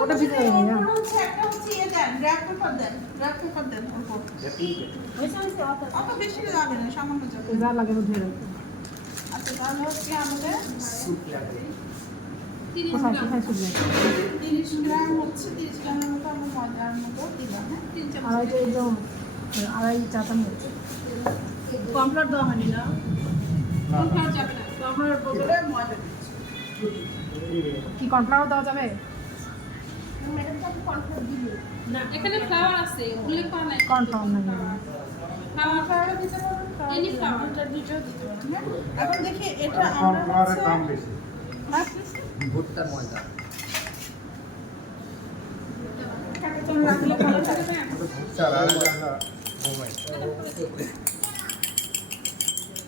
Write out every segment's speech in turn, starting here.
ওটা ভিতরে হচ্ছে একটা হচ্ছে ইয়ে দেন র‍্যাপ পেপার দেন অত বেশি যাবে না সামান্য যাবে যা লাগে ধরে রাখো আচ্ছা তাহলে হচ্ছে আমাদের স্যুপ লাগে। 30 গ্রাম হচ্ছে 30 গ্রামের মতো আমরা ময়দার মতো দিলাম হ্যাঁ 3 চামচ আড়াই চা চামচ কমপ্লিট দেওয়া হয়নি না কমপ্লিট যাবে না কমপ্লিট বদলে ময়দা কি কর্নফ্লাওয়ার দেওয়া যাবে না এখানে ফ্লাওয়ার আছে উল্লেখ করা নাই কর্নফ্লাওয়ার না ফ্লাওয়ার দিতে পারবেন এনি ফ্লাওয়ার দুটো দিতে পারবেন হ্যাঁ? এখন দেখি এটা আমরা হচ্ছে দাম বেশি ভুট্টার ময়দা। কাটাতন রাখলে ভালো থাকবে ভুট্টা আর একটা ঘুমাই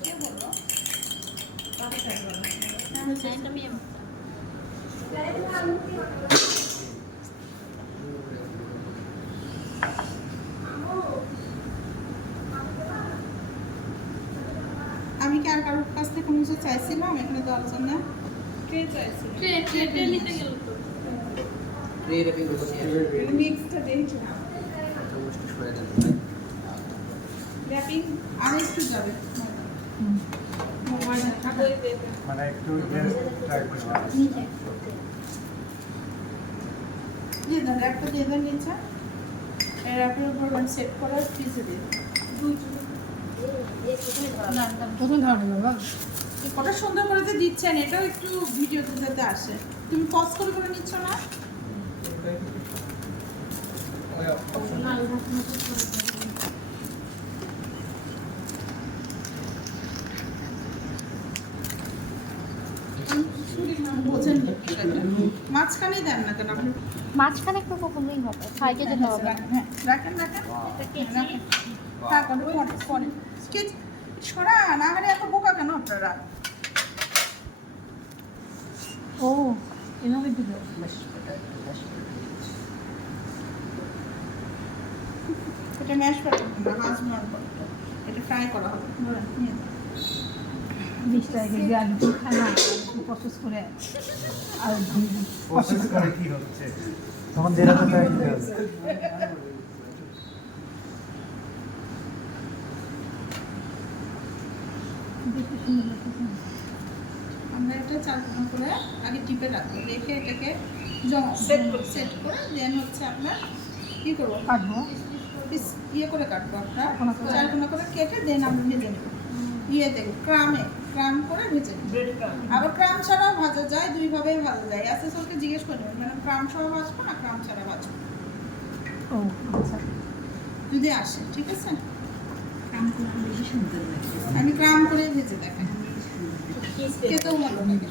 কে বললো আমি কি আর কারোর কাছ থেকে কোনো কিছু চাইছিলাম এখানে দেওয়ার জন্য কে চাইছিল ট্রে নিতে গেল তো ট্রে রেপে করছি। মিক্সটা দিয়েছিলাম চামচটা সরে দেন। র্যাপিং আর একটু যাবে ময়দা থাকবে মানে একটু ট্রাই করলাম দিয়ে দেন র্যাপটা দিয়ে দেন নিচে এই র্যাপের উপর সেট করে ফ্রিজে দিয়ে প্রথম ধরনের বাবা কত সুন্দর করে যে দিচ্ছেন এটাও একটু ভিডিওতে যাতে আসে তুমি পজ করে করে নিচ্ছ না বোঝেন না বিষয়টা। মাঝখানেই দেন না কেন আপনি মাঝখানে একটু কমলেই হবে সাইডে যেতে হবে রাখেন, হ্যাঁ রাখেন রাখেন রাখেন হ্যাঁ পরে পরে স্কেচ সরা না হলে এত বোকা কেন আপনারা ও এভাবে দিল এটা ম্যাশ করতে হবে না হাজমার করতে এটা ফ্রাই করা হবে নিয়ে যান। 20 টাকা কেজি আলু তো খায় না প্রসেস করে আর প্রসেস করে কি হচ্ছে তখন দেড় হাজার টাকা দিতে হবে আমরা এটা চালনা করে আগে টিপে রাখবো রেখে এটাকে জমা সেট করে দেন হচ্ছে আপনার কি করবো কাটবো পিস ইয়ে করে কাটবো আপনার চালনা করে কেটে দেন আমরা ভেজে নেব ইয়ে দেবো ক্রাম করে ভেজে নেব আবার ক্রাম ছাড়াও ভাজা যায় দুইভাবেই ভাজা যায় অ্যাসেসরকে জিজ্ঞেস করে নেবেন মানে ক্রাম সহ ভাজবো না ক্রাম ছাড়া ভাজবো ও আচ্ছা যদি আসে ঠিক আছে আমি ক্রাম করে ভেজে দেখাই খেতেও ভালো লাগে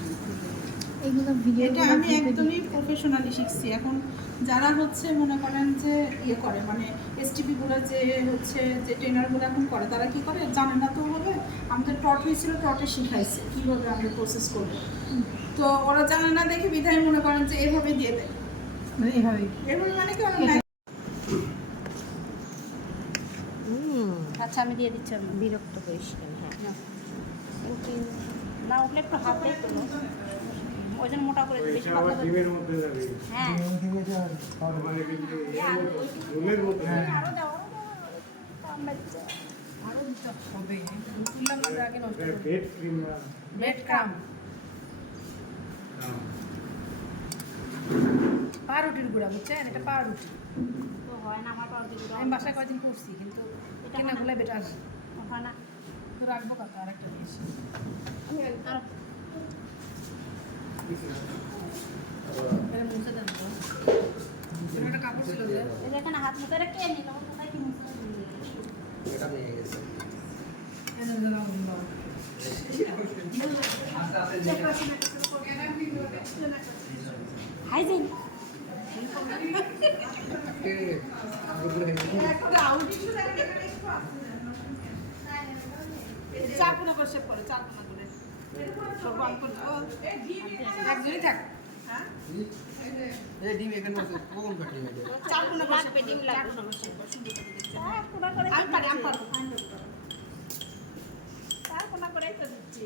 এইগুলো ভিডিও এটা আমি একদমই প্রফেশনালি শিখছি এখন যারা হচ্ছে মনে করেন যে ইয়ে করে মানে এসটিপি গুলো যে হচ্ছে যে ট্রেনারগুলো এখন করে তারা কি করে জানে না তো হবে আমাদের টট হয়েছিল টটে শিখাইছে কীভাবে আমরা প্রসেস করবো তো ওরা জানে না দেখে বিধায় মনে করেন যে এভাবে দিয়ে দেয় মানে এইভাবে এভাবে মানে কি অনেক আচ্ছা আমি দিয়ে দিচ্ছি আমি বিরক্ত করিস কেন হ্যাঁ কিন্তু না উঠলে একটু হাতে তোলো ওজন মোটা করে বেশি এটা আবার পাতলা করে ডিমের মধ্যে যাবে হ্যাঁ মানে কিন্তু রুমের মধ্যে আরো দাও আরো দিতে হবে তুললাম না আগে নষ্ট করে বেড ক্রিম না ব্রেড ক্রাম পাউরুটির গুঁড়া বুঝছেন এটা পাউরুটি তো হয় না আমার পাও দিকে আমি বাসায় কয়েকদিন করছি কিন্তু কেনাগুলো বেটার হয় না তো রাখবো কত আরেকটা জিনিস আর এটা মুছে দেন তো একটা কাপড় ছিল যে এই যেখানে হাত মুখে রেখে নিল কোথায় কি মুখে এটা নিয়ে গেছে। এনে দিলাম হাইজিন চারকোনা করে শেপ করে চারকোনা করে একজনই থাক হ্যাঁ এই ডিম এখানে আছে কোন কাটি মেরে চারকোনা করে লাগবে ডিম লাগবে আমি পারি চার কোনা করে তো দিচ্ছি